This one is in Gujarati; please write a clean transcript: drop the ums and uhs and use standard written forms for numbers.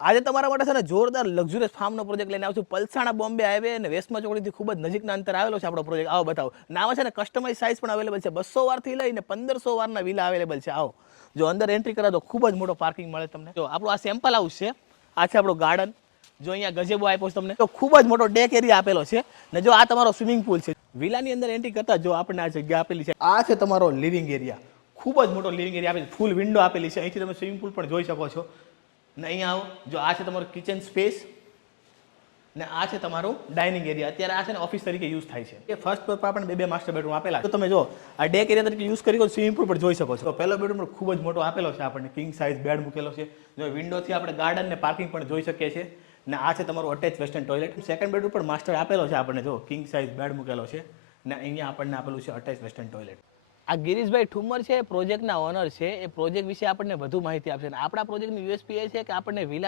આજે તમારા માટે છે ને જોરદાર લક્ઝુરિયસ ફાર્મનો પ્રોજેક્ટ લઈને આવશું પલસાણા બોમ્બે હાઈવે અને વેસ્ટમાં ચોકડીથી ખૂબ જ નજીકના અંતર આવેલો છે આપણો પ્રોજેક્ટ. આવો બતાવો. નામાં છે ને કસ્ટમાઇઝ સાઇઝ પણ અવેલેબલ છે. 200 વારથી લઈને 1500 વારના વિલા અવેલેબલ છે. આવો જો અંદર એન્ટ્રી કરે તો ખૂબ જ મોટો પાર્કિંગ મળે તમને. જો આપણું આ સેમ્પલ હાઉસ છે. આ છે આપણો ગાર્ડન. જો અહીંયા ગજેબો આપ્યો છે તમને. તો ખૂબ જ મોટો ડેક એરિયા આપેલો છે ને જો આ તમારો સ્વિમિંગ પુલ છે. વિલાની અંદર એન્ટ્રી કરતા જો આપણને આ જગ્યા આપેલી છે. આ છે તમારો લિવિંગ એરિયા. ખૂબ જ મોટો લિવિંગ એરિયા આપેલી છે. ફૂલ વિન્ડો આપેલી છે. અહીંથી તમે સ્વિમિંગ પુલ પણ જોઈ શકો છો. ને અહીંયા આવો જો આ છે તમારું કિચન સ્પેસ ને આ છે તમારું ડાઇનિંગ એરિયા. અત્યારે આ છે ને ઓફિસ તરીકે યુઝ થાય છે. એ ફર્સ્ટ ફ્લોર પર આપણને બે માસ્ટર બેડરૂમ આપેલા છે. તો તમે જો આ ડેક એરિયા તરીકે યુઝ કરી સ્વિમિંગ પુલ પર જોઈ શકો છો. તો પહેલો બેડરૂમ પણ ખૂબ જ મોટો આપેલો છે આપણને. કિંગ સાઇઝ બેડ મૂકેલો છે. જો વિન્ડોથી આપણે ગાર્ડન ને પાર્કિંગ પણ જોઈ શકીએ છીએ. ને આ છે તમારું attach western toilet. Second bedroom પણ માસ્ટર આપેલો છે આપણને. જો કિંગ સાઇઝ બેડ મૂકેલો છે ને અહીંયા આપણને આપેલું છે અટેચ વેસ્ટર્ન ટોયલેટ. આ ગિરીશભાઈ ઠુમ્મર છે, પ્રોજેક્ટના ઓનર છે. એ પ્રોજેક્ટ વિશે આપણને વધુ માહિતી આપશે. આપણા પ્રોજેક્ટની યુએસપી એ છે કે આપણને વિલા